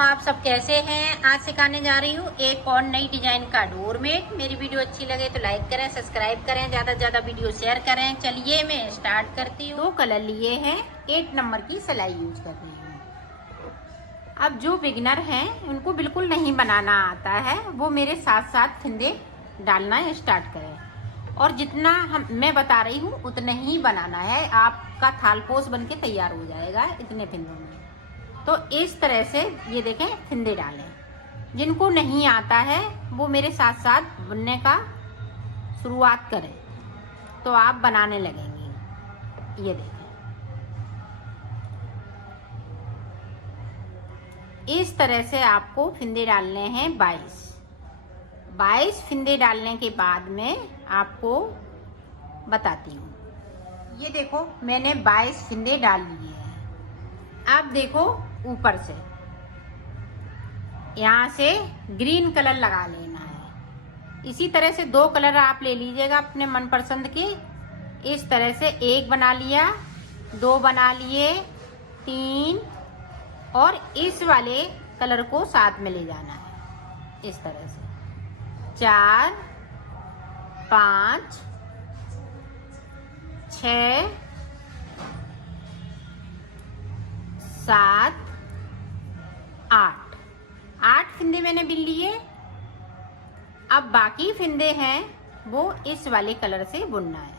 आप सब कैसे हैं। आज सिखाने जा रही हूँ एक और नई डिजाइन का डोरमेट। मेरी वीडियो अच्छी लगे तो लाइक करें, सब्सक्राइब करें, ज्यादा से ज्यादा वीडियो शेयर करें। चलिए मैं स्टार्ट करती हूँ। 2 कलर लिए हैं, 8 नंबर की सिलाई यूज कर रही हूँ। अब जो बिगिनर हैं उनको बिल्कुल नहीं बनाना आता है, वो मेरे साथ साथ फिंदे डालना स्टार्ट करें और जितना मैं बता रही हूँ उतना ही बनाना है। आपका थालपोश बन के तैयार हो जाएगा इतने फिंदों में। तो इस तरह से ये देखें फिंदे डालें। जिनको नहीं आता है वो मेरे साथ साथ बुनने का शुरुआत करें तो आप बनाने लगेंगे। ये देखें, इस तरह से आपको फिंदे डालने हैं 22 फिंदे डालने के बाद में आपको बताती हूँ। ये देखो मैंने 22 फिंदे डाल लिए हैं। अब देखो ऊपर से यहाँ से ग्रीन कलर लगा लेना है। इसी तरह से 2 कलर आप ले लीजिएगा अपने मनपसंद के। इस तरह से 1 बना लिया, 2 बना लिए, 3 और इस वाले कलर को साथ में ले जाना है। इस तरह से 4 5 6 7 8 फिंदे मैंने बिन लिए। अब बाकी फिंदे हैं वो इस वाले कलर से बुनना है।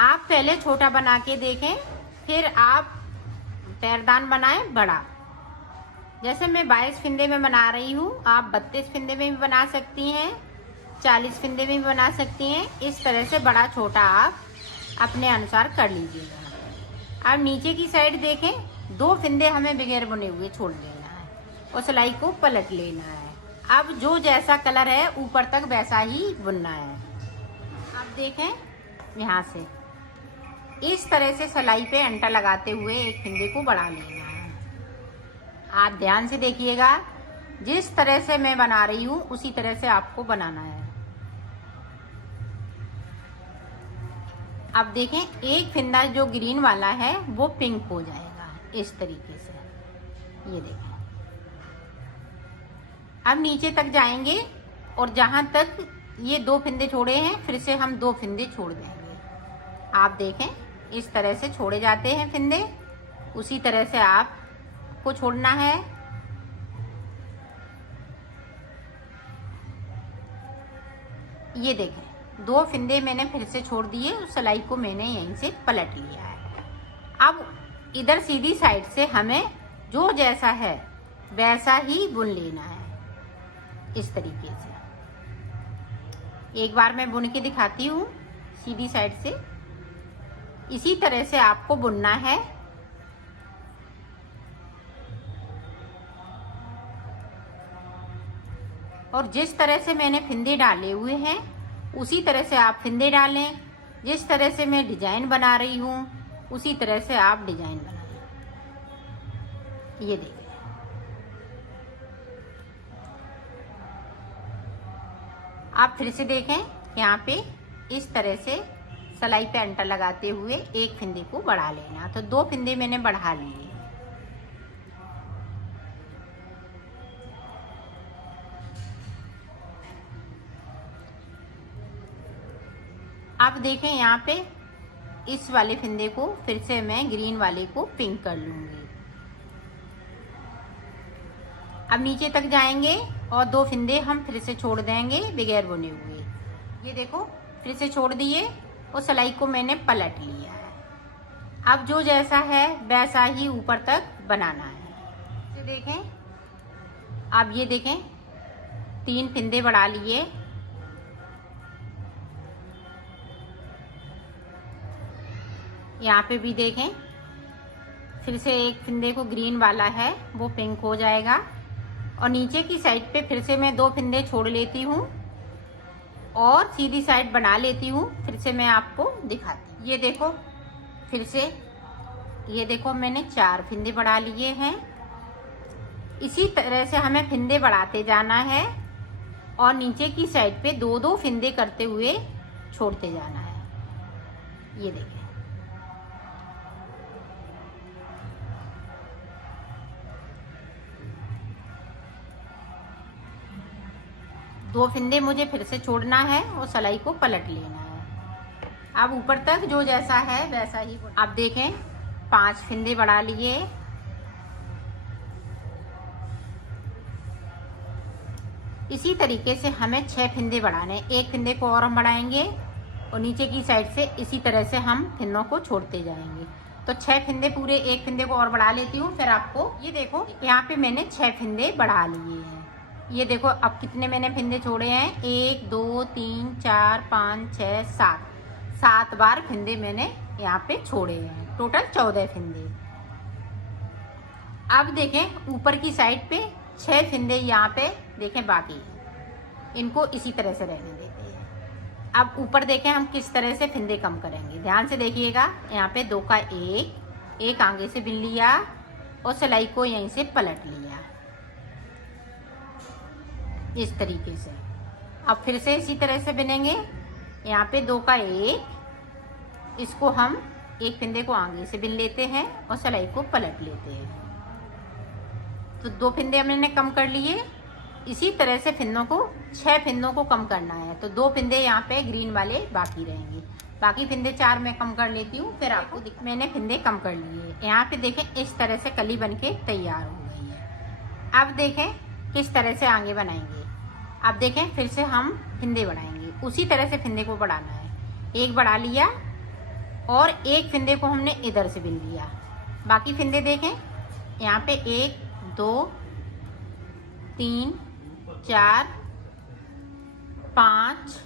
आप पहले छोटा बना के देखें, फिर आप पैरदान बनाएं बड़ा। जैसे मैं 22 फिंदे में बना रही हूँ, आप 32 फिंदे में भी बना सकती हैं, 40 फिंदे में भी बना सकती हैं। इस तरह से बड़ा छोटा आप अपने अनुसार कर लीजिएगा। अब नीचे की साइड देखें, 2 फिंदे हमें बगैर बुने हुए छोड़ देना है और सिलाई को पलट लेना है। अब जो जैसा कलर है ऊपर तक वैसा ही बुनना है। अब देखें यहाँ से इस तरह से सिलाई पे अंटा लगाते हुए एक फिंदे को बढ़ा लेना है। आप ध्यान से देखिएगा, जिस तरह से मैं बना रही हूँ उसी तरह से आपको बनाना है। अब देखें एक फिंदा जो ग्रीन वाला है वो पिंक हो जाएगा इस तरीके से। ये देखें, अब नीचे तक जाएंगे और जहां तक ये 2 फिंदे छोड़े हैं फिर से हम 2 फिंदे छोड़ देंगे। आप देखें इस तरह से छोड़े जाते हैं फिंदे, उसी तरह से आपको छोड़ना है। ये देखें 2 फिंदे मैंने फिर से छोड़ दिए, उस सिलाई को मैंने यहीं से पलट लिया है। अब इधर सीधी साइड से हमें जो जैसा है वैसा ही बुन लेना है इस तरीके से। एक बार मैं बुन के दिखाती हूँ सीधी साइड से। इसी तरह से आपको बुनना है। और जिस तरह से मैंने फिंदे डाले हुए हैं उसी तरह से आप फिंदे डालें। जिस तरह से मैं डिजाइन बना रही हूँ उसी तरह से आप डिजाइन बनाएं। ये देखिए, आप फिर से देखें यहाँ पे इस तरह से सिलाई पे अंटा लगाते हुए एक फिंदे को बढ़ा लेना। तो 2 फिंदे मैंने बढ़ा लिए। आप देखें यहाँ पे इस वाले फिंदे को फिर से मैं ग्रीन वाले को पिंक कर लूंगी। अब नीचे तक जाएंगे और 2 फिंदे हम फिर से छोड़ देंगे बगैर बुने हुए। ये देखो फिर से छोड़ दिए और सिलाई को मैंने पलट लिया है। अब जो जैसा है वैसा ही ऊपर तक बनाना है। तो देखें, अब ये देखें 3 फिंदे बढ़ा लिए। यहाँ पे भी देखें फिर से एक फिंदे को ग्रीन वाला है वो पिंक हो जाएगा और नीचे की साइड पे फिर से मैं 2 फिंदे छोड़ लेती हूँ और सीधी साइड बना लेती हूँ। फिर से मैं आपको दिखाती हूँ। ये देखो फिर से, ये देखो मैंने 4 फिंदे बढ़ा लिए हैं। इसी तरह से हमें फिंदे बढ़ाते जाना है और नीचे की साइड पे 2-2 फिंदे करते हुए छोड़ते जाना है। ये देखें, 2 फिंदे मुझे फिर से छोड़ना है और सिलाई को पलट लेना है। अब ऊपर तक जो जैसा है वैसा ही। अब देखें 5 फिंदे बढ़ा लिए। इसी तरीके से हमें 6 फिंदे बढ़ाने। एक फिंदे को और हम बढ़ाएंगे और नीचे की साइड से इसी तरह से हम फिंदों को छोड़ते जाएंगे। तो 6 फिंदे पूरे, एक फिंदे को और बढ़ा लेती हूँ। फिर आपको ये देखो यहाँ पे मैंने 6 फिंदे बढ़ा लिए हैं। ये देखो अब कितने मैंने फिंदे छोड़े हैं, 1 2 3 4 5 6 7, 7 बार फिंदे मैंने यहाँ पे छोड़े हैं। टोटल 14 फिंदे। अब देखें ऊपर की साइड पे 6 फिंदे यहाँ पे देखें बाकी हैं। इनको इसी तरह से रहने देते हैं। अब ऊपर देखें हम किस तरह से फिंदे कम करेंगे, ध्यान से देखिएगा। यहाँ पे 2 का 1 आगे से बिन लिया और सिलाई को यहीं से पलट लिया इस तरीके से। अब फिर से इसी तरह से बिनेंगे। यहाँ पे 2 का 1, इसको हम एक फिंदे को आगे से बिन लेते हैं और सिलाई को पलट लेते हैं। तो 2 फिंदे हमने कम कर लिए। इसी तरह से फिंदों को 6 फिंदों को कम करना है। तो 2 फिंदे यहाँ पे ग्रीन वाले बाकी रहेंगे। बाकी फिंदे 4 मैं कम कर लेती हूँ। फिर आपको मैंने फिंदे कम कर लिए। यहाँ पे देखें इस तरह से कली बनके तैयार हो गई है। अब देखें किस तरह से आगे बनाएंगे। अब देखें फिर से हम फिंदे बढ़ाएंगे। उसी तरह से फिंदे को बढ़ाना है। एक बढ़ा लिया और एक फिंदे को हमने इधर से बिन लिया। बाकी फिंदे देखें यहाँ पे 1 2 3 4 5।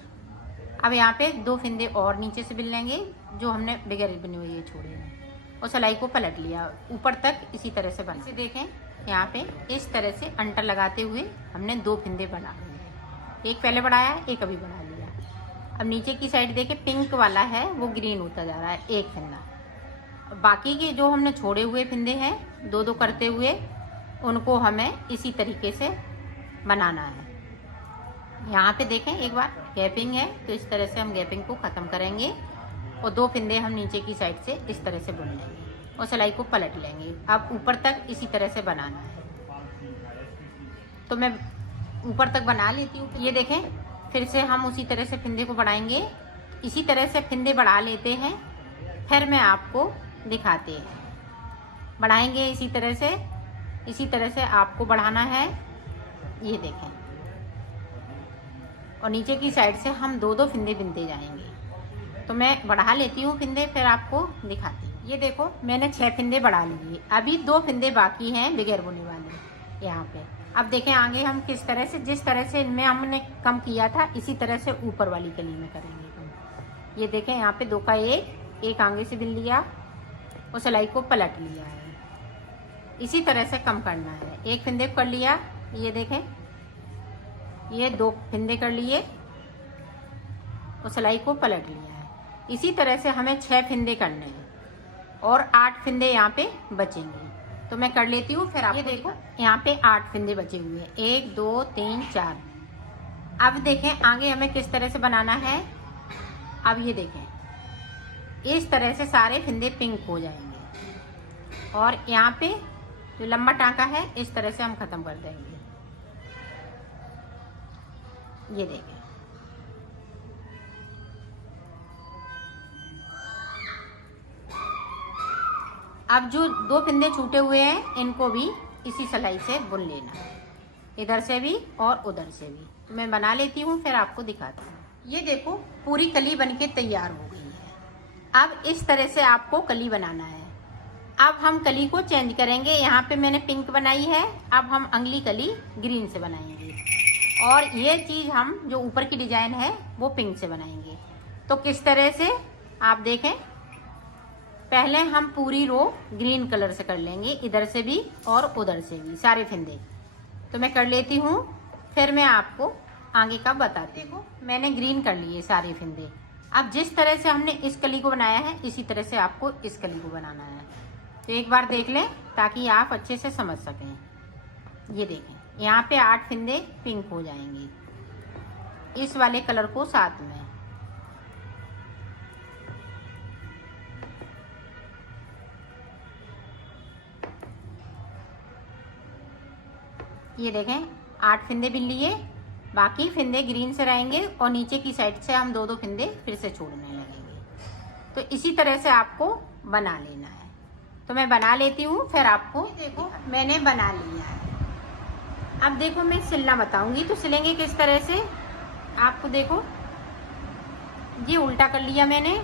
अब यहाँ पे 2 फिंदे और नीचे से बिन लेंगे जो हमने बगैर बने हुए ये छोड़े हैं और सिलाई को पलट लिया ऊपर तक इसी तरह से बना। इसे देखें यहाँ पे इस तरह से अंटर लगाते हुए हमने 2 फिंदे बना लिए। एक पहले बढ़ाया, एक अभी बढ़ा लिया। अब नीचे की साइड देखें पिंक वाला है वो ग्रीन होता जा रहा है, एक फिंदा। बाकी के जो हमने छोड़े हुए फिंदे हैं 2-2 करते हुए, उनको हमें इसी तरीके से बनाना है। यहाँ पे देखें एक बार गैपिंग है तो इस तरह से हम गैपिंग को ख़त्म करेंगे और 2 फिंदे हम नीचे की साइड से इस तरह से बुन लेंगे और सिलाई को पलट लेंगे। अब ऊपर तक इसी तरह से बनाना है। तो मैं ऊपर तक बना लेती हूँ। ये देखें फिर से हम उसी तरह से फिंदे को बढ़ाएंगे। इसी तरह से फिंदे बढ़ा लेते हैं, फिर मैं आपको दिखाते हैं। बढ़ाएंगे इसी तरह से आपको बढ़ाना है। ये देखें और नीचे की साइड से हम 2-2 फिंदे बिनते जाएंगे। तो मैं बढ़ा लेती हूँ फिंदे, फिर आपको दिखाती हूँ। ये देखो मैंने 6 फिंदे बढ़ा लिए। अभी 2 फिंदे बाकी हैं बगैर बुने वाले यहाँ पे। अब देखें आगे हम किस तरह से, जिस तरह से इनमें हमने कम किया था इसी तरह से ऊपर वाली कली में करेंगे कम। ये देखें यहाँ पे 2 का 1 आगे से बिन लिया और सिलाई को पलट लिया है। इसी तरह से कम करना है। एक फिंदे कर लिया, ये देखें ये 2 फिंदे कर लिए और सिलाई को पलट लिया है। इसी तरह से हमें 6 फिंदे करने हैं और 8 फिंदे यहाँ पे बचेंगे। तो मैं कर लेती हूँ, फिर आप ये देखो यहाँ पे 8 फिंदे बचे हुए हैं, 1 2 3 4। अब देखें आगे हमें किस तरह से बनाना है। अब ये देखें इस तरह से सारे फिंदे पिंक हो जाएंगे और यहाँ पे जो लंबा टाँका है इस तरह से हम ख़त्म कर देंगे। ये देखें अब जो 2 फिंदे छूटे हुए हैं इनको भी इसी सिलाई से बुन लेना है, इधर से भी और उधर से भी। तो मैं बना लेती हूँ, फिर आपको दिखाती हूँ। ये देखो पूरी कली बनके तैयार हो गई है। अब इस तरह से आपको कली बनाना है। अब हम कली को चेंज करेंगे। यहाँ पे मैंने पिंक बनाई है, अब हम अगली कली ग्रीन से बनाएंगे और ये चीज़ हम जो ऊपर की डिजाइन है वो पिंक से बनाएंगे। तो किस तरह से आप देखें, पहले हम पूरी रो ग्रीन कलर से कर लेंगे, इधर से भी और उधर से भी सारे फिंदे। तो मैं कर लेती हूँ, फिर मैं आपको आगे का बताती हूँ। मैंने ग्रीन कर लिए सारे फिंदे। अब जिस तरह से हमने इस कली को बनाया है इसी तरह से आपको इस कली को बनाना है। तो एक बार देख लें ताकि आप अच्छे से समझ सकें। ये देखें यहाँ पे 8 फिंदे पिंक हो जाएंगे इस वाले कलर को साथ में। ये देखें 8 फिंदे बिन लिए बाकी फिंदे ग्रीन से रहेंगे और नीचे की साइड से हम 2-2 फिंदे फिर से छोड़ने लगेंगे। तो इसी तरह से आपको बना लेना है। तो मैं बना लेती हूँ, फिर आपको देखो मैंने बना लिया है। अब देखो मैं सिलना बताऊंगी, तो सिलेंगे किस तरह से। आपको देखो ये उल्टा कर लिया मैंने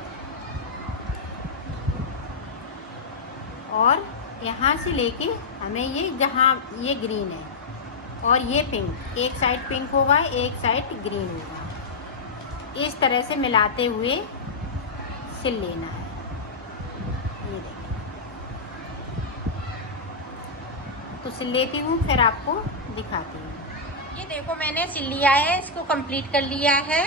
और यहाँ से लेके हमें ये जहाँ ये ग्रीन है और ये पिंक, एक साइड पिंक होगा एक साइड ग्रीन होगा, इस तरह से मिलाते हुए सिल लेना है। ये देखिए, तो सिल लेती हूँ फिर आपको दिखाती हूँ। ये देखो मैंने सिल लिया है, इसको कंप्लीट कर लिया है।